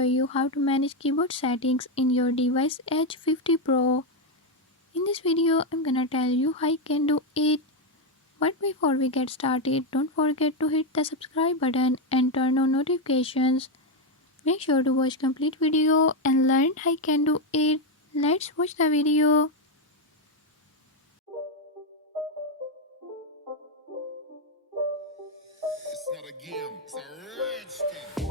show you how to manage keyboard settings in your device Edge 50 Pro. In this video, I'm gonna tell you how you can do it. But before we get started, don't forget to hit the subscribe button and turn on notifications. Make sure to watch complete video and learn how you can do it. Let's watch the video. It's not a game, it's a rich thing.